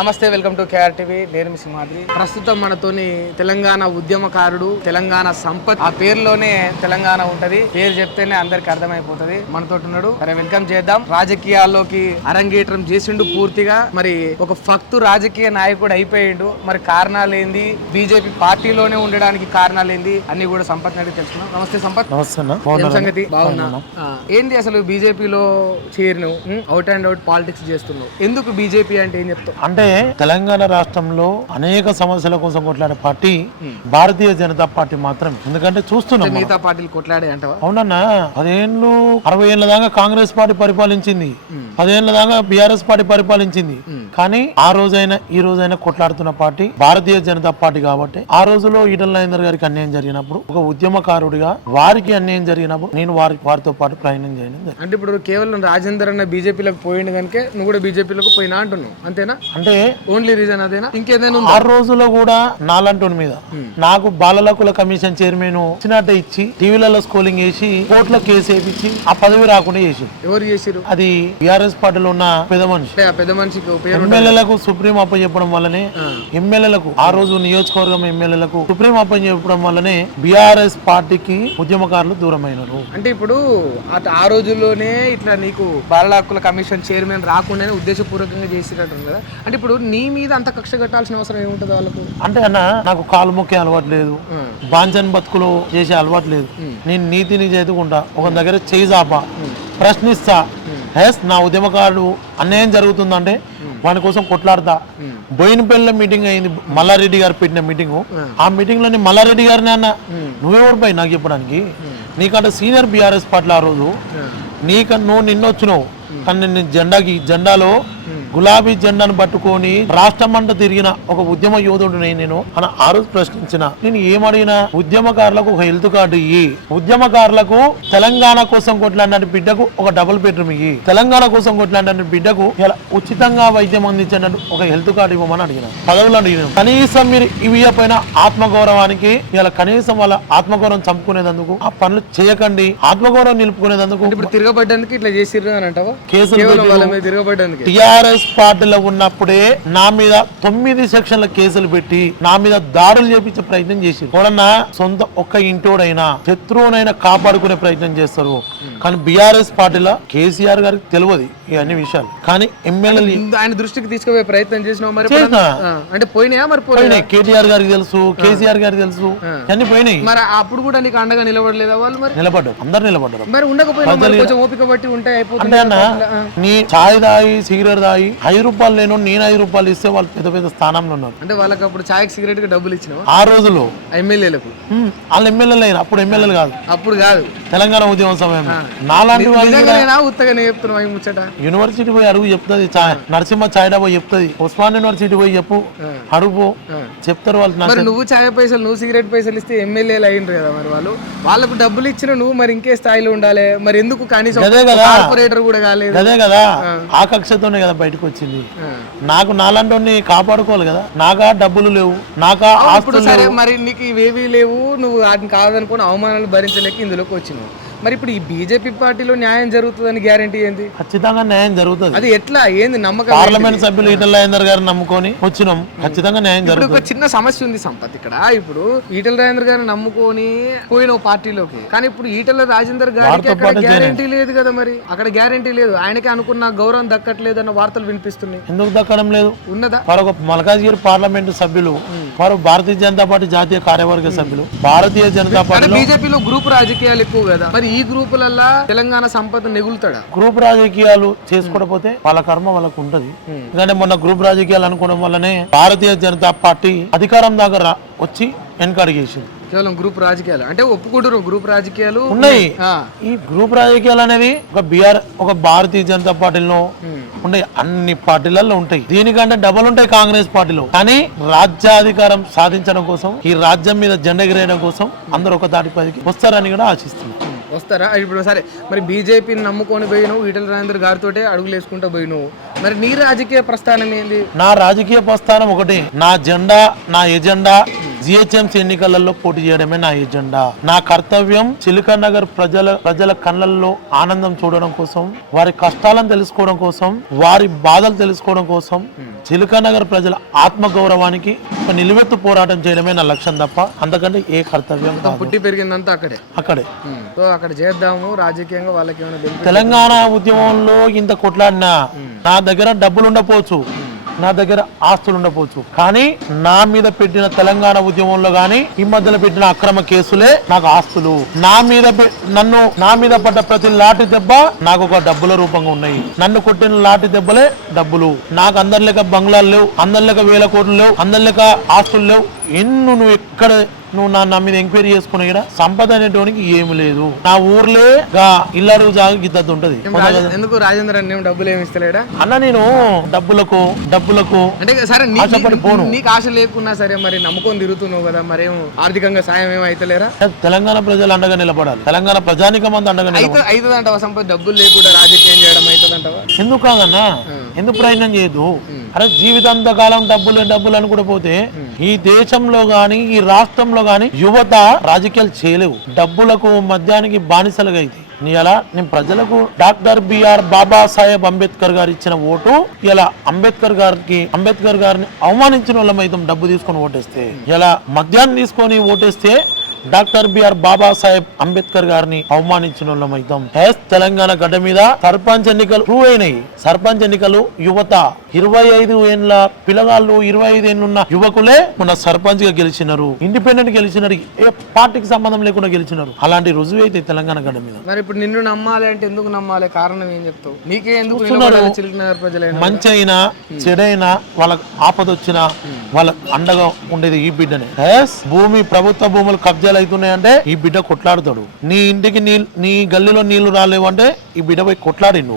నమస్తే, welcome to KR TV. నేను మీ సింహాద్రి. ప్రస్తుతం మనతోని తెలంగాణ ఉద్యమకారుడు, తెలంగాణ సంపత్. ఆ పేరులోనే తెలంగాణ ఉంటది. పేరు చెప్తేనే అందరికి అర్థమైపోతది. మనతో ఉన్నాడు. మరి వెల్కమ్ చేద్దాం. రాజకీయాల్లోకి అరంగేట్రం చేసిండు పూర్తిగా. మరి ఒక ఫక్తు రాజకీయ నాయకుడు అయిపోయిండు. మరి కారణాలు ఏంది, బీజేపీ పార్టీలోనే ఉండడానికి కారణాలు ఏంది అన్ని కూడా సంపత్ అనేది తెలుసుకున్నాం. నమస్తే సంపత్. సంగతి బాగున్నా. ఏంది అసలు బీజేపీలో చేరిను, అవుట్ అండ్ అవుట్ పాలిటిక్స్ చేస్తున్నావు, ఎందుకు బీజేపీ అంటే ఏం చెప్తావు? అంటే తెలంగాణ రాష్ట్రంలో అనేక సమస్యల కోసం కొట్లాడే పార్టీ భారతీయ జనతా పార్టీ మాత్రమే. ఎందుకంటే చూస్తున్నాం మిగతా పార్టీలు కొట్లాడే అంటావా? అవునన్నా, 60 ఏళ్ల దాకా కాంగ్రెస్ పార్టీ పరిపాలించింది, 10 ఏళ్ల దాకా బీఆర్ఎస్ పార్టీ పరిపాలించింది. కానీ ఆ రోజైనా ఈ రోజైనా కొట్లాడుతున్న పార్టీ భారతీయ జనతా పార్టీ. కాబట్టి ఆ రోజులో ఈటల రాజేందర్ గారికి అన్యాయం జరిగినప్పుడు, ఒక ఉద్యమకారుడిగా వారికి అన్యాయం జరిగినప్పుడు నేను వారితో పాటు ప్రయాణం చేయను. అంటే ఇప్పుడు కేవలం రాజేందర్ అన్న బీజేపీలోకి పోయింది కనుక నువ్వు కూడా బీజేపీలోకి పోయినా అంటున్నావు, అంతేనా? అంటే ఓన్లీ రీజన్ అదేనా, ఇంకేదైనా? ఆ రోజులో కూడా నాలంటోని మీద నాకు బాలలకుల కమిషన్ చైర్మన్ ఇచ్చినట్టు ఇచ్చి టీవీలలో స్కోలింగ్ వేసి కోర్టులో కేసు వేయించి ఆ పదవి రాకుండా చేసి. ఎవరు చేసిరు? అది బీఆర్ఎస్ పార్టీలో ఉన్న పెద్ద మనిషి. పెద్ద మనిషికి ఎమ్మెల్యేలకు సుప్రీం అప్పచెప్పడం వల్లనే, ఎమ్మెల్యేలకు ఆ రోజు నియోజకవర్గం ఎమ్మెల్యేలకు సుప్రీం అప్పచెప్పడం వల్లనే బీఆర్ఎస్ పార్టీకి ఉద్యమకారులు దూరమైనారు. అంటే ఇప్పుడు ఆ రోజుల్లోనే ఇట్లా నీకు బాలల హక్కుల కమిషన్ చైర్మన్ రాకుండానే ఉద్దేశపూర్వకంగా చేసినట్టు కదా. అంటే ఇప్పుడు నీ మీద అంత కక్ష కట్టాల్సిన అవసరం ఏముంటుంది వాళ్ళకు? అంటే అన్న, నాకు కాలు మొక్కే అలవాటు లేదు, బాంచన్ బతుకులు చేసే అలవాటు లేదు. నేను నీతిని చేతుకుంటా, ఒక దగ్గర చేయి చాపా, ప్రశ్నిస్తా. నా ఉద్యమకారుడు అన్యాయం జరుగుతుందంటే వాని కోసం కొట్లాడతా. బోయినపల్లిలో మీటింగ్ అయింది, మల్లారెడ్డి గారు పెట్టిన మీటింగ్. ఆ మీటింగ్ లోని మల్లారెడ్డి గారిని అన్న, నువ్వెవరు పోయి నాకు చెప్పడానికి, నీకంటే సీనియర్ బీఆర్ఎస్ పార్టీ. ఆ రోజు నువ్వు నిన్నొచ్చినావు, కానీ నేను జెండాలో గులాబీ జెండాను పట్టుకొని రాష్ట్రం అంతా తిరిగిన ఒక ఉద్యమ యోధుడు నేను అని ఆ రోజు ప్రశ్నించిన. నేను ఏమడిగినా, ఉద్యమకారులకు ఒక హెల్త్ కార్డు ఇయ్యి, ఉద్యమకారులకు తెలంగాణ కోసం కొట్లాడిన బిడ్డకు ఒక డబుల్ బెడ్రూమ్ ఇయ్యి, తెలంగాణ కోసం కొట్లాడిన బిడ్డకు ఇలా ఉచితంగా వైద్యం అందించినట్టు ఒక హెల్త్ కార్డు ఇవ్వమని అడిగిన. పదవులు అడిగిన. కనీసం మీరు ఇవి పైన ఆత్మగౌరవానికి, ఇలా కనీసం వాళ్ళ ఆత్మగౌరవం చంపుకునేందుకు ఆ పనులు చేయకండి, ఆత్మగౌరవం నిలుపుకునేందుకు. ఇప్పుడు తిరగబడ్డానికి ఇట్లా చేసిర్రు అని అంటావా? కేసులు తిరగబడ్డానికి టిఆర్ఎస్ పార్టీలో ఉన్నప్పుడే నా మీద 9 సెక్షన్ల కేసులు పెట్టి నా మీద దాడులు చేపించే ప్రయత్నం చేసి, ఎవరన్నా సొంత ఒక్క ఇంటోడైనా శత్రువునైనా కాపాడుకునే ప్రయత్నం చేస్తారు. కానీ బీఆర్ఎస్ పార్టీలో కేసీఆర్ గారికి తెలియదు ఈ అన్ని విషయాలు. కానీ ఎమ్మెల్యేలు ఆయన దృష్టికి తీసుకుపోయే ప్రయత్నం చేసినావు మరి? అంటే పోయినాయా? మరి పోయినాయి. కేటీఆర్ గారికి తెలుసు, కేసీఆర్ గారికి తెలుసు, అన్ని పోయినాయి. మరి అప్పుడు కూడా నీకు అండగా నిలబడలేదా వాళ్ళు? మరి నిలబడ్డారు, అందరు నిలబడ్డారు. మరి ఉండకపోయినా కొంచెం ఓపిక బట్టి ఉంటే అయిపోతుంది. అంటే అన్న, నీ ఛాయ్ దాయి సిగరెట్ దాయి 5 రూపాయలు నేను 5 రూపాయలు ఇస్తే వాళ్ళు పెద్ద పెద్ద స్థానంలో ఉన్నారు. అంటే వాళ్ళకి అప్పుడు ఛాయ్ సిగరెట్ కి డబ్బులు ఇచ్చినావా ఆ రోజులో? ఎమ్మెల్యేలకు. వాళ్ళు ఎమ్మెల్యేలు అయినా, అప్పుడు ఎమ్మెల్యేలు కాదు. అప్పుడు కాదు, తెలంగాణ ఉద్యమం సమయంలో. నాలాంటి ముచ్చట యూనివర్సిటీ పోయి అడుగు చెప్తుంది, నరసింహ ఛాయ్ డబ్బా చెప్తుంది, ఉస్మాన్ యూనివర్సిటీ పోయి చెప్పు, అడుగు చెప్తారు వాళ్ళు. మరి నువ్వు ఛాయ్ పైసలు, నువ్వు సిగరెట్ పైసలు ఇస్తే ఎమ్మెల్యేలు అయ్యిండ్రు కదా. మరి వాళ్ళకు డబ్బులు ఇచ్చిన నువ్వు మరి ఇంకే స్థాయిలో ఉండాలి. మరి ఎందుకు కనీసం కార్పొరేటర్ కూడా కాలేదు? అదే కదా, ఆ కక్షతోనే కదా బయటకు వచ్చింది. నాకు నాలంటి కాపాడుకోవాలి కదా, నాకా డబ్బులు లేవు, నాకా ఆస్తులు. సరే, మరి నీకు ఇవేవీ లేవు, నువ్వు వాటిని కాదనుకుని అవమానాలు భరించలేక ఇందులోకి వచ్చినావు. మరి ఇప్పుడు ఈ బీజేపీ పార్టీలో న్యాయం జరుగుతుందని గ్యారంటీ ఏంది? ఖచ్చితంగా న్యాయం జరుగుతుంది. అది ఎట్లా, ఏంది నమ్మకం? పార్లమెంట్ సభ్యులు ఈటల రాజేందర్ గారిని నమ్ముకొని వచ్చినాం, ఖచ్చితంగా న్యాయం జరుగుతుంది. ఒక చిన్న సమస్య ఉంది సంపత్ ఇక్కడ. ఇప్పుడు ఈటల రాజేందర్ గారిని నమ్ముకొని పోయిన పార్టీలోకి, కానీ ఇప్పుడు ఈటల రాజేందర్ గారికి అక్కడ గ్యారంటీ లేదు కదా. మరి అక్కడ గ్యారంటీ లేదు, ఆయనకి అనుకున్న గౌరవం దక్కట్లేదు అన్న వార్తలు వినిపిస్తున్నాయి. ఎందుకు దక్కడం లేదు? ఉన్నదా? మరొక మల్కాజ్గిరి పార్లమెంటు సభ్యులు, వారు భారతీయ జనతా పార్టీ జాతీయ కార్యవర్గ సభ్యులు, భారతీయ జనతా పార్టీ. బీజేపీలో గ్రూప్ రాజకీయాలు ఎక్కువ కదా, మరి ఈ గ్రూపులల్లా తెలంగాణ సంపద నెగులుతాడా? గ్రూప్ రాజకీయాలు చేసుకోకపోతే వాళ్ళ కర్మ వాళ్ళకు ఉంటది. ఎందుకంటే మొన్న గ్రూప్ రాజకీయాలు అనుకోవడం వల్లనే భారతీయ జనతా పార్టీ అధికారం దగ్గర వచ్చి వెనకడిగేసింది. కేవలం గ్రూప్ రాజకీయాలు అంటే ఒప్పుకుంటారు, గ్రూప్ రాజకీయాలు ఉన్నాయి. ఈ గ్రూప్ రాజకీయాలు అనేవి ఒక భారతీయ జనతా పార్టీలో ఉండే అన్ని పార్టీలలో ఉంటాయి. దీనికంటే డబల్ ఉంటాయి కాంగ్రెస్ పార్టీలో. కానీ రాజ్యాధికారం సాధించడం కోసం, ఈ రాజ్యం మీద జెండా ఎగరేయడం కోసం అందరూ ఒక దాటిపైకి వస్తారని కూడా ఆశిస్తున్నారు. వస్తారా? ఇప్పుడు సరే, మరి బీజేపీని నమ్ముకొని పోయినావు, ఈటల రాజేందర్ గారితో అడుగులు వేసుకుంటూ పోయినావు. మరి నీ రాజకీయ ప్రస్థానం ఏంది? నా రాజకీయ ప్రస్థానం ఒకటి, నా జెండా, నా ఎజెండా జిహెచ్ఎంసీ ఎన్నికలలో పోటీ చేయడమే నా ఎజెండా. నా కర్తవ్యం చిలకనగర్ ప్రజల కళ్ళల్లో ఆనందం చూడడం కోసం, వారి కష్టాలను తెలుసుకోవడం కోసం, వారి బాధలు తెలుసుకోవడం కోసం, చిలకనగర్ ప్రజల ఆత్మగౌరవానికి ఒక నిలువెత్తు పోరాటం చేయడమే నా లక్ష్యం తప్ప అంతకంటే ఏ కర్తవ్యం కాదు. పుట్టి పెరిగిందంతా అక్కడే. సో అక్కడ చేద్దాము రాజకీయంగా వాళ్ళకి ఏమైనా తెలంగాణ ఉద్యమంలో ఇంత కొట్లాడినా నా దగ్గర డబ్బులు ఉండకపోవచ్చు, నా దగ్గర ఆస్తులు ఉండకపోవచ్చు, కానీ నా మీద పెట్టిన తెలంగాణ ఉద్యమంలో గాని ఈ మధ్యలో పెట్టిన అక్రమ కేసులే నాకు ఆస్తులు. నా మీద పడ్డ ప్రతి లాఠీ దెబ్బ నాకు ఒక డబ్బుల రూపంగా ఉన్నాయి. నన్ను కొట్టిన లాఠీ దెబ్బలే డబ్బులు. నాకు అందరి లెక్క బంగ్లాలు లేవు, అందరి లెక్క వేల కోట్లు లేవు, అందరి లెక్క ఆస్తులు లేవు. నువ్వు ఎక్కడ నా మీద ఎంక్వైరీ చేసుకున్నా ఇక్కడ సంపద అనేటువంటి ఏమి లేదు. నా ఊర్లే ఇల్లారు జాగా గిద్దద్దు ఉంటది. ఎందుకు రాజేంద్ర డబ్బులు ఏమి ఇస్తలేడా అన్న? నేను డబ్బులకు అంటే సరే నీకు ఆశ లేకున్నా సరే మరి నమ్ముకొని తిరుగుతున్నావు కదా, మరేం ఆర్థికంగా సాయం ఏమి అయితలేరా? తెలంగాణ ప్రజలు అండగా నిలబడాలి, తెలంగాణ ప్రజానికం అంతా అండగా నిలబడాలి. అవుతుందంటావా సంపద? డబ్బులు లేకుండా రాజకీయం చేయడం అవుతుందంటావా? ఎందుకు కాదన్నా, ఎందుకు ప్రయత్నం చేయదు? అరే జీవితాంతకాలం డబ్బులు అనుకుంటూ పోతే ఈ దేశంలో గాని ఈ రాష్ట్రంలో గాని యువత రాజకీయాలు చేయలేవు. డబ్బులకు మద్యానికి బానిసలుగా అయితే నేను ప్రజలకు డాక్టర్ బిఆర్ బాబాసాహెబ్ అంబేద్కర్ గారు ఇచ్చిన ఓటు ఇలా అంబేద్కర్ గారిని అవమానించిన వాళ్ళమైతే డబ్బు తీసుకొని ఓటేస్తే, ఇలా మద్యాన్ని తీసుకొని ఓటేస్తే డాక్టర్ బిఆర్ బాబాసాహెబ్ అంబేద్కర్ గారిని అవమానించిన వాళ్ళమైతాం. తెలంగాణ గడ్డ మీద సర్పంచ్ ఎన్నికలు ప్రూవ్ అయినాయి. సర్పంచ్ ఎన్నికలు యువత 25 ఏళ్ళ పిల్లగాళ్ళు, 25 ఏళ్ళున్న యువకులే మన సర్పంచ్ గా గెలిచినారు, ఇండిపెండెంట్ గెలిచినారు, ఏ పార్టీకి సంబంధం లేకుండా గెలిచినారు. అలాంటి రుజువు అయితే తెలంగాణ గడ్డ మీద. మరి ఇప్పుడు నిన్ను నమ్మాలి అంటే ఎందుకు నమ్మాలి? కారణం ఏం చెప్తావు? నీకే ఎందుకు మంచి అయినా చెడైనా వాళ్ళకి ఆపదొచ్చినా వాళ్ళ అండగా ఉండేది ఈ బిడ్డనే. ప్రభుత్వ భూములు కబ్జా అవుతున్నాయంటే ఈ బిడ్డ కొట్లాడుతాడు. నీ ఇంటికి నీ గల్లీలో నీళ్లు రాలేవు అంటే ఈ బిడ్డ పోయి కొట్లాడిండు.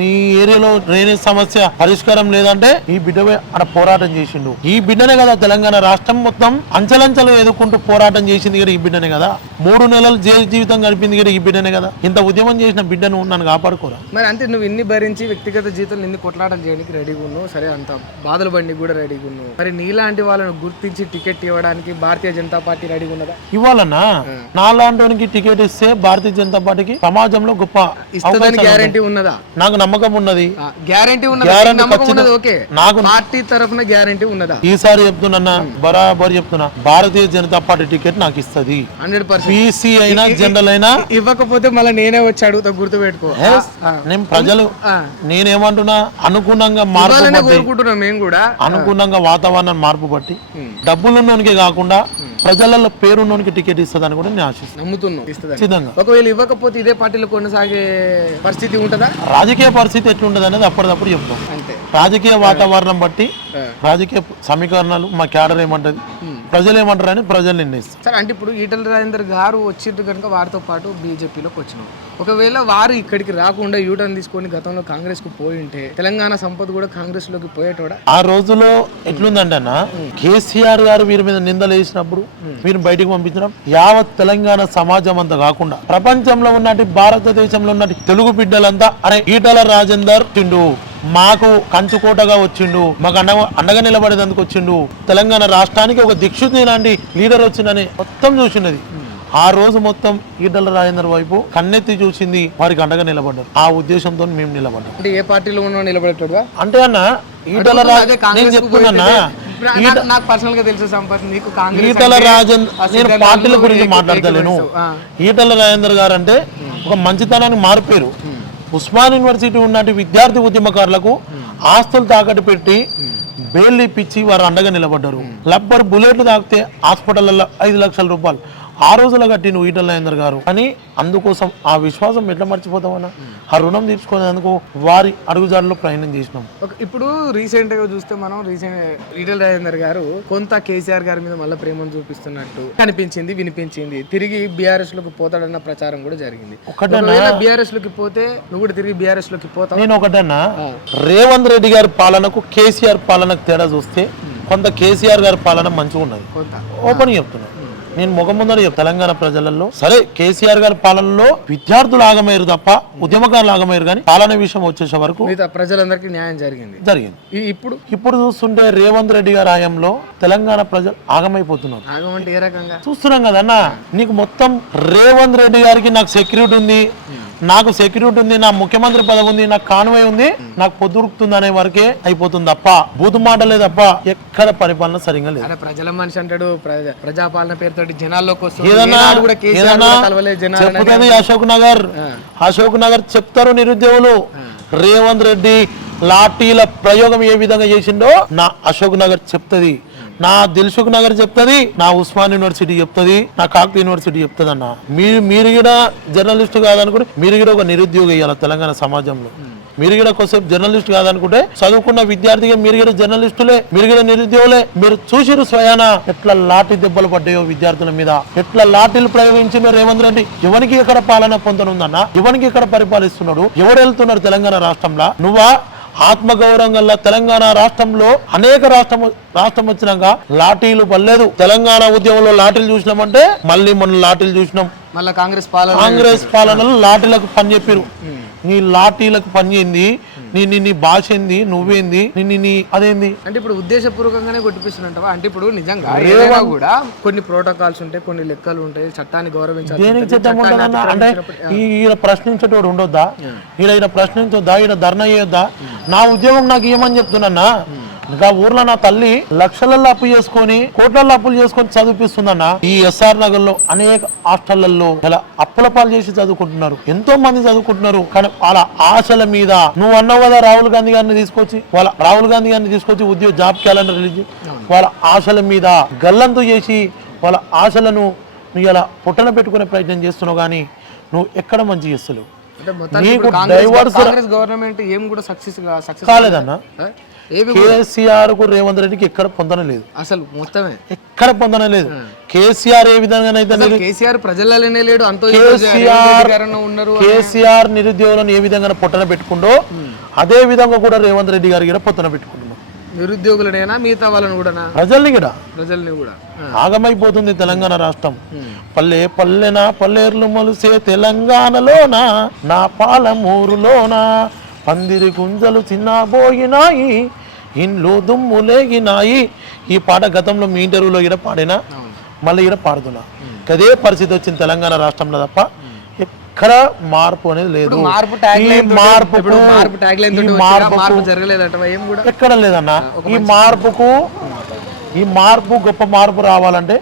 నీ ఏరియాలో డ్రైనేజ్ సమస్య పరిష్కారం లేదంటే ఈ బిడ్డ పోయి అక్కడ పోరాటం చేసిండు. ఈ బిడ్డనే కదా తెలంగాణ రాష్ట్రం మొత్తం అంచెలంచెలు ఎదుర్కొంటూ పోరాటం చేసింది కదా ఈ బిడ్డనే కదా. 3 నెలలు జైలు జీవితం గడిపింది కదా ఈ బిడ్డనే కదా. ఇంత ఉద్యమం చేసిన బిడ్డను నన్ను కాపాడుకోరా? మరి అంటే నువ్వు ఇన్ని భరించి వ్యక్తిగత జీవితంలో ఇన్ని కొట్లాటం చేయడానికి రెడీగా ఉన్నావు, సరే అంత బాధలు బండి కూడా రెడీగా ఉన్నావు. మరి నీలాంటి వాళ్ళను గుర్తించి టికెట్ ఇవ్వడానికి భారతీయ జనతా పార్టీ రెడీగా ఉన్నదా? ఇవ్వాలన్నా. నాలాంటి టికెట్ ఇస్తే భారతీయ జనతా పార్టీకి సమాజంలో గొప్ప గ్యారంటీ ఉన్నదా? నాకు నమ్మకం ఉన్నది. గ్యారంటీ ఉన్నది. నాకు పార్టీ తరఫున గ్యారంటీ ఉన్నదా? ఈసారి చెప్తున్నా, బరాబర్ చెప్తున్నా, భారతీయ జనతా పార్టీ టికెట్ నాకు ఇస్తుంది 100%. బీసీ అయినా జనరల్ అయినా. ఇవ్వకపోతే మళ్ళీ నేనే వచ్చి అడుగుతా, గుర్తు పెట్టుకో. నేను ప్రజలు నేనేమంటున్నా అనుగుణంగా మార్పు మేము కూడా అనుగుణంగా వాతావరణం మార్పు బట్టి డబ్బులున్నోనికే కాకుండా ప్రజలలో పేరున్నోనికి టికెట్ ఇస్తుందని కూడా నేను ఆశిస్తున్నాను. ఒకవేళ ఇవ్వకపోతే ఇదే పార్టీలో కొనసాగే పరిస్థితి ఉంటుందా? రాజకీయ పరిస్థితి ఎట్లుంటది అనేది అప్పటికప్పుడు చెప్తాం. రాజకీయ వాతావరణం బట్టి, రాజకీయ సమీకరణాలు మా క్యాడర్ ఏమంటది, ప్రజలు ఏమంటారు అని ప్రజలు నిర్ణయిస్తారు. సరే, అంటే ఇప్పుడు ఈటల రాజేందర్ గారు వచ్చిండ్రు కనుక వారితో పాటు బీజేపీలోకి వచ్చినాం. ఒకవేళ వారు ఇక్కడికి రాకుండా యూటర్న్ తీసుకొని గతంలో కాంగ్రెస్ కు పోయింటే తెలంగాణ సంపద కూడా కాంగ్రెస్ లోకి పోయేటోడా? ఆ రోజులో ఎట్లుందంటే అన్న, కేసీఆర్ గారు వీరి మీద నిందలు వేసినప్పుడు మీరు బయటకు పంపించడం యావత్ తెలంగాణ సమాజం అంతా కాకుండా ప్రపంచంలో ఉన్నటి భారతదేశంలో ఉన్నటి తెలుగు బిడ్డలంతా అరే ఈటల రాజేందర్ చిండు మాకు కంచుకోటగా వచ్చిండు, మాకు అండగా నిలబడేందుకు వచ్చిండు, తెలంగాణ రాష్ట్రానికి ఒక దిక్షుతి లాంటి లీడర్ వచ్చిందని మొత్తం చూసినది. ఆ రోజు మొత్తం ఈటల రాజేందర్ వైపు కన్నెత్తి చూసింది, వారికి అండగా నిలబడ్డారు. ఆ ఉద్దేశంతో మేము నిలబడ్డాం. అంటే ఏ పార్టీలో ఉన్నా నిలబడేటోడు అంటే అన్న ఈటల నాకు పర్సనల్ గా తెలుసు సంపత్, నీకు ఈటల రాజేందర్, నేను పార్టీల గురించి మాట్లాడతలేను. ఈటల రాజేందర్ గారు అంటే ఒక మంచితనాన్ని మారిపోయారు. ఉస్మాన్ యూనివర్సిటీ ఉన్నటి విద్యార్థి ఉద్యమకారులకు ఆస్తులు తాకట్టు పెట్టి బెయిల్ ఇప్పించి వారు అండగా నిలబడ్డారు. లబ్బర్ బుల్లెట్లు తాకితే హాస్పిటల్లో 5 లక్షల రూపాయలు ఆ రోజులో కట్టి నువ్వు ఈటల రాజేందర్ గారు అని. అందుకోసం ఆ విశ్వాసం ఎట్లా మర్చిపోతామన్నా, ఆ రుణం తీర్చుకునేందుకు వారి అడుగుజాడలో ప్రయాణం చేసినాం. ఇప్పుడు రీసెంట్ గా చూస్తే మనం ఈటల రాజేందర్ గారు కొంత కేసీఆర్ గారి మీద మళ్ళీ ప్రేమను చూపిస్తున్నట్టు కనిపించింది, వినిపించింది. తిరిగి బీఆర్ఎస్ లోకి పోతాడన్న ప్రచారం కూడా జరిగింది. బీఆర్ఎస్ లోకి పోతే నువ్వు కూడా తిరిగి బీఆర్ఎస్ లోకి పోతావు. నేను ఒకటన్నా, రేవంత్ రెడ్డి గారి పాలనకు కేసీఆర్ పాలనకు తేడా చూస్తే కొంత కేసీఆర్ గారి పాలన మంచిగా ఉన్నది, ఓపెన్ చెప్తున్నా. నేను ముఖం ముందర తెలంగాణ ప్రజలలో సరే కేసీఆర్ గారి పాలనలో విద్యార్థులు ఆగమయ్యారు తప్ప ఉద్యమకారులు ఆగమయ్యారు, కానీ పాలన విషయం వచ్చేసే వరకు ప్రజలందరికీ న్యాయం జరిగింది. ఇప్పుడు చూస్తుంటే రేవంత్ రెడ్డి గారి హయాంలో తెలంగాణ ప్రజలు ఆగమైపోతున్నారు. ఆగమంటే ఏ రకంగా చూస్తున్నాం కదన్నా, నీకు మొత్తం రేవంత్ రెడ్డి గారికి నాకు సెక్యూరిటీ ఉంది, నాకు సెక్యూరిటీ ఉంది, నా ముఖ్యమంత్రి పదవి ఉంది, నాకు కాన్వాయ్ ఉంది, నాకు పొద్దురుకుతుంది అనే వరకే అయిపోతుంది తప్ప బూతు మాటలే తప్ప ఎక్కడ పరిపాలన సరిగా లేదు. ప్రజల మనిషి అంటాడు, ప్రజాపాలన పేరుతో జనాల్లోకి చెప్తుంది అశోక్ నగర్ చెప్తారు నిరుద్యోగులు. రేవంత్ రెడ్డి లాఠీల ప్రయోగం ఏ విధంగా చేసిండో నా అశోక్ నగర్ చెప్తుంది, నా దిల్సుఖ్ నగర్ చెప్తుంది, నా ఉస్మాన్ యూనివర్సిటీ చెప్తుంది, నా కాకతీయ యూనివర్సిటీ చెప్తుంది అన్న. మీరు కూడా జర్నలిస్ట్ కాదనుకుంటే మీరు కూడా ఒక నిరుద్యోగి ఇవ్వాలి తెలంగాణ సమాజంలో. మీరు కూడా కొద్దిసేపు జర్నలిస్ట్ కాదనుకుంటే చదువుకున్న విద్యార్థిగా మీరు కూడా జర్నలిస్టులే, మీరు కూడా నిరుద్యోగులే. మీరు చూసిరు స్వయాన ఎట్లా లాఠీ దెబ్బలు పడ్డాయో విద్యార్థుల మీద, ఎట్లా లాఠీలు ప్రయోగించిన రేవంత్ రెడ్డి. ఎవరికి ఇక్కడ పాలన పొందనుందన్న, ఎవరికి ఇక్కడ పరిపాలిస్తున్నాడు, ఎవరు వెళ్తున్నారు తెలంగాణ రాష్ట్రంలో? నువ్వా ఆత్మగౌరవం గల తెలంగాణ రాష్ట్రంలో అనేక రాష్ట్రం వచ్చినాక లాఠీలు పడలేదు. తెలంగాణ ఉద్యమంలో లాఠీలు చూసినామంటే మళ్ళీ మనం లాఠీలు చూసినాం. మళ్ళీ కాంగ్రెస్ పాలనలో లాఠీలకు పని చెప్పారు. నీ లాఠీలకు పని చేయింది, నీ భాష ఏంది, నువ్వేంది, నీ అదేంది అంటే ఇప్పుడు ఉద్దేశపూర్వకంగానే కొట్టిపిస్తున్నట్టవా? అంటే ఇప్పుడు నిజంగా కూడా కొన్ని ప్రోటోకాల్స్ ఉంటాయి, కొన్ని లెక్కలు ఉంటాయి, చట్టాన్ని గౌరవించాలి. దేనికి చట్టం ఉంటుందన్నా? అంటే ఈయన ప్రశ్నించేటోడు ఉండొద్దా? ఈయన ప్రశ్నించొద్దా? ఈయన ధర్నా చేయొద్దా? నా ఉద్యోగం నాకు ఏమని చెప్తున్నా? ఇంకా ఊర్లో నా తల్లి లక్షలలో అప్పు చేసుకొని కోట్లలో అప్పులు చేసుకొని చదివిపిస్తుందన్న. ఈ ఎస్ఆర్ నగర్ లో అనేక హాస్టళ్లలో ఇలా అప్పుల పాలు చేసి చదువుకుంటున్నారు, ఎంతో మంది చదువుకుంటున్నారు. కానీ వాళ్ళ ఆశల మీద నువ్వు అన్నావు కదా, రాహుల్ గాంధీ గారిని తీసుకొచ్చి ఉద్యోగ జాబ్ క్యాలెండర్ రిలీజ్, వాళ్ళ ఆశల మీద గల్లంతు చేసి వాళ్ళ ఆశలను నువ్వు ఇలా పుట్టన పెట్టుకునే ప్రయత్నం చేస్తున్నావు, కానీ నువ్వు ఎక్కడ మంచి చేస్తలేవు. గవర్నమెంట్ ఏం కూడా సక్సెస్ కాలేదన్నా. కేసీఆర్ కు రేవంత్ రెడ్డికి ఎక్కడ పొందనలేదు, అసలు మొత్తమే ఎక్కడ పొందనలేదు. కేసీఆర్ ఏ విధంగా కేసీఆర్ ప్రజలనే లేడు, కేసీఆర్ నిరుద్యోగులను ఏ విధంగా పొట్టన పెట్టుకుండో అదే విధంగా కూడా రేవంత్ రెడ్డి గారి కూడా పొట్టన పెట్టుకుంటున్నాం. నిరుద్యోగులనేనా మిగతా వాళ్ళని కూడా ప్రజల్ని కూడా ఆగమైపోతుంది తెలంగాణ రాష్ట్రం. పల్లెర్లు మొలిసే తెలంగాణలోన, నా పాలమూరులోన పందిరి గుంజలు చిన్నబోయినాయి, ఇండ్లు దుమ్ములేగినాయి. ఈ పాట గతంలో మీ ఇంటర్వ్యూలో ఇక్కడ పాడినా, మళ్ళీ ఇక్కడ పాడుతున్నా. అదే పరిస్థితి వచ్చింది తెలంగాణ రాష్ట్రంలో తప్ప ఎక్కడ మార్పు అనేది లేదు. ఎక్కడ లేదన్నా. ఈ మార్పు గొప్ప మార్పు రావాలంటే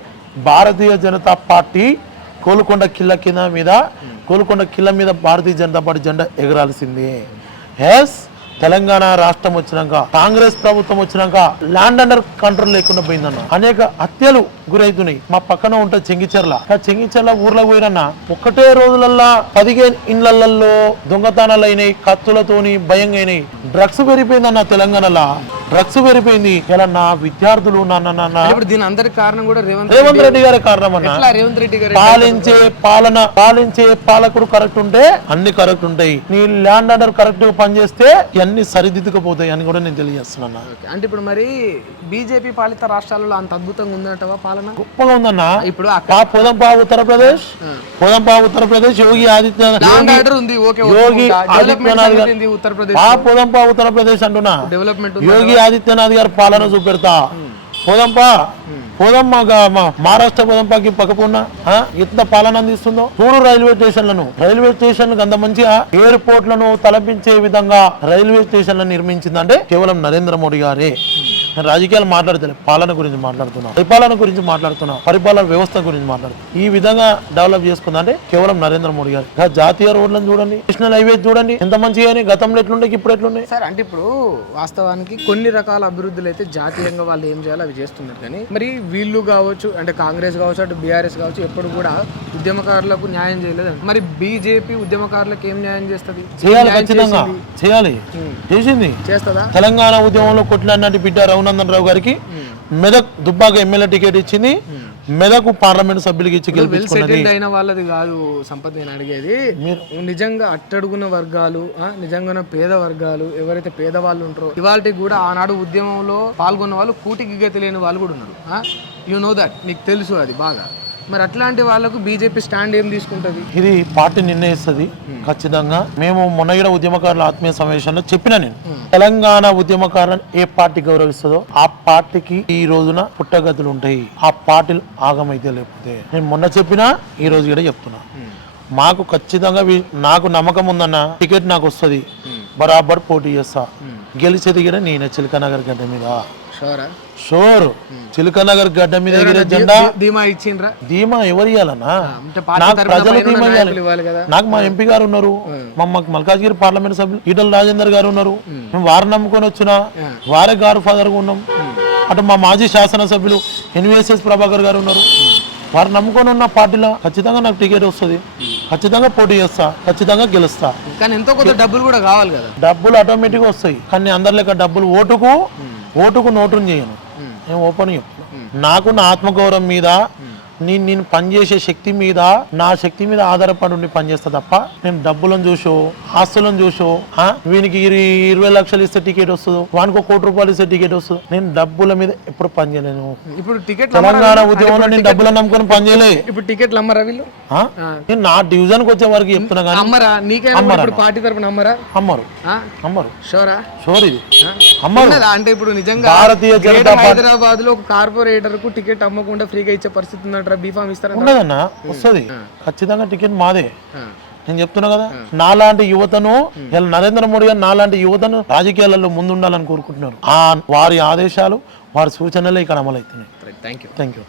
భారతీయ జనతా పార్టీ కోలుకొండ కిల్ల మీద భారతీయ జనతా పార్టీ జెండా ఎగరాల్సిందే. తెలంగాణ రాష్ట్రం వచ్చినాక, కాంగ్రెస్ ప్రభుత్వం వచ్చినాక ల్యాండ్ అండర్ కంట్రోల్ లేకుండా పోయిందన్న. అనేక హత్యలు గురైతున్నాయి. మా పక్కన ఉంటుంది చెంగిచెర్ల ఊర్లో పోయినన్నా ఒకటే రోజులల్లా 15 ఇండ్లలో దొంగతనాలు అయినాయి, కత్తులతోని భయంగా అయినాయి. డ్రగ్స్ పెరిగిపోయిందన్న తెలంగాణలో, డ్రగ్స్ పెరిగిపోయింది. ఇలా నా విద్యార్థులు దీని అందరి కారణం కూడా రేవంత్ రెడ్డి గారి కారణం అన్న. పాలించే పాలకుడు కరెక్ట్ ఉంటే అన్ని కరెక్ట్ ఉంటాయి. నీ ల్యాండ్ అండర్ కరెక్ట్ గా పనిచేస్తే అన్ని సరిదిద్దుకుపోతాయి అని కూడా నేను తెలియజేస్తున్నా. అంటే ఇప్పుడు మరి బీజేపీ పాలిత రాష్ట్రాలలో అంత అద్భుతంగా ఉందటవా పాలన? గొప్పగా ఉందన్న. ఇప్పుడు పొదంపా ఉత్తరప్రదేశ్ యోగి ఆదిత్యనాథ్ ఉత్తరప్రదేశ్ అంటున్నా. యోగి ఆదిత్యనాథ్ గారు పాలన చూపెడతా. మహారాష్ట్ర పోదంపాకి పక్కకున్న ఎంత పాలన అందిస్తుందో చూడు. రైల్వే స్టేషన్ అంత మంచిగా ఎయిర్పోర్ట్లను తలపించే విధంగా రైల్వే స్టేషన్లను నిర్మించిందంటే కేవలం నరేంద్ర మోడీ గారే. రాజకీయాలు మాట్లాడతలే, పాలన గురించి మాట్లాడుతున్నా, పరిపాలన వ్యవస్థ గురించి మాట్లాడుతున్నా. ఈ విధంగా డెవలప్ చేసుకుందంటే కేవలం నరేంద్ర మోడీ గారు. జాతీయ రోడ్లను చూడండి, నేషనల్ హైవేస్ చూడండి, ఎంత మంచిగా గతంలో ఎట్లుండే ఇప్పుడు ఎట్లుండే సార్. అంటే ఇప్పుడు వాస్తవానికి కొన్ని రకాల అభివృద్ధులు అయితే జాతీయంగా వాళ్ళు ఏం చేయాలో అవి చేస్తున్నారు. కానీ మరి వీళ్ళు కావచ్చు, అంటే కాంగ్రెస్ కావచ్చు, అటు బీఆర్ఎస్ కావచ్చు, ఎప్పుడు కూడా ఉద్యమకారులకు న్యాయం చేయలేదు. మరి బీజేపీ ఉద్యమకారులకు ఏం న్యాయం చేస్తుంది? చేస్తుందా? తెలంగాణ ఉద్యమంలో కొట్లాడినట్టు బిడ్డ రఘునందన్ రావు గారికి మెదక్ దుబ్బాక ఎమ్మెల్యే టికెట్ ఇచ్చింది, మెదక్ పార్లమెంట్ సభ్యులకి ఇచ్చి గెలిపించుకున్నది. అయిన వాళ్ళది కాదు సంపద నేను అడిగేది. నిజంగా అట్టడుగున్న వర్గాలు, నిజంగా పేద వర్గాలు, ఎవరైతే పేదవాళ్ళు ఉంటారో ఇవాళకి కూడా ఆనాడు ఉద్యమంలో పాల్గొన్న వాళ్ళు కూటికి గతి లేని వాళ్ళు కూడా ఉన్నారు. యు నో దట్, నీకు తెలుసు అది బాగా. మరి అట్లాంటి వాళ్ళకు బీజేపీ స్టాండ్ ఏం తీసుకుంటది? ఇది పార్టీ నిర్ణయిస్తుంది ఖచ్చితంగా. మేము మొన్న కూడా ఉద్యమకారుల ఆత్మీయ సమావేశంలో చెప్పినా నేను, తెలంగాణ ఉద్యమకారులను ఏ పార్టీ గౌరవిస్తుందో ఆ పార్టీకి ఈ రోజున పుట్టగతులు ఉంటాయి. ఆ పార్టీలు ఆగమైతే లేకపోతే నేను మొన్న చెప్పినా ఈ రోజు కూడా చెప్తున్నా, మాకు ఖచ్చితంగా నాకు నమ్మకం ఉందన్న టికెట్ నాకు వస్తుంది, బరాబర్ పోటీ చేస్తా. గెలిచేది కూడా నేనే చిలకనగర్ గడ్డ మీద షోర్. చిలకనగర్ గడ్డ మీద ఎగిరే జెండా ధీమా ఇచ్చిండ్రా? ధీమా ఎవరు ఇవ్వాలన్నా? నాకు ప్రజలు ధీమా ఇవ్వాలి. నాకు మా ఎంపీ గారు ఉన్నారు, మా మల్కాజ్గిరి పార్లమెంట్ సభ్యులు ఈటల రాజేందర్ గారు ఉన్నారు. మేము వారిని నమ్ముకొని వచ్చినా, వారే గారు ఫాదర్ గా ఉన్నాం. అటు మా మాజీ శాసనసభ్యులు ఎన్విఎస్ఎస్ ప్రభాకర్ గారు ఉన్నారు. వారు నమ్ముకొని ఉన్న పార్టీలో ఖచ్చితంగా నాకు టికెట్ వస్తుంది, ఖచ్చితంగా పోటీ చేస్తా, ఖచ్చితంగా గెలుస్తా. కానీ ఎంతో కొంత డబ్బులు కూడా కావాలి కదా? డబ్బులు ఆటోమేటిక్గా వస్తాయి, కానీ అందరి లెక్క డబ్బులు ఓటుకు నోటుని చేయను. నేను ఓపెన్ చెప్తున్నా, నాకు నా ఆత్మగౌరవం మీద, నేను పనిచేసే శక్తి మీద, నా శక్తి మీద ఆధారపడి ఉండి పనిచేస్తా తప్ప నేను డబ్బులను చూసో ఆస్తులను చూసో వీనికి 20 లక్షలు ఇస్తే టికెట్ వస్తుందో, వానికి 1 కోటి రూపాయలు ఇస్తే టికెట్ వస్తుందో, నేను డబ్బుల మీద ఎప్పుడు పనిచేయలేను. ఇప్పుడు టికెట్ తెలంగాణ ఉద్యమంలో నేను డబ్బులను నమ్ముకొని పనిచేయలే. ఇప్పుడు టికెట్లు అమ్మరా వీళ్ళు? నేను నా డివిజన్ కి వచ్చే వరకు చెప్తున్నా కానీ అమ్మరా? నీకైనా పార్టీ తరపున అమ్మరా? అమ్మరు. షోర్ ఇది అమ్మరు. అంటే ఇప్పుడు నిజంగా భారతీయ జనతా పార్టీ హైదరాబాద్ లో ఒక కార్పొరేటర్ కు టికెట్ అమ్మకుండా ఫ్రీగా ఇచ్చే పరిస్థితి ఉందంటారా? బీఫామ్ ఇస్తారా? ఉండదన్నా, వస్తుంది ఖచ్చితంగా టికెట్ మాదే. నేను చెప్తున్నా కదా, నాలాంటి యువతను నరేంద్ర మోడీ గారు నాలాంటి యువతను రాజకీయాలలో ముందుండాలని కోరుకుంటున్నారు. వారి ఆదేశాలు, వారి సూచనలే ఇక్కడ అమలవుతున్నాయి. Thank you.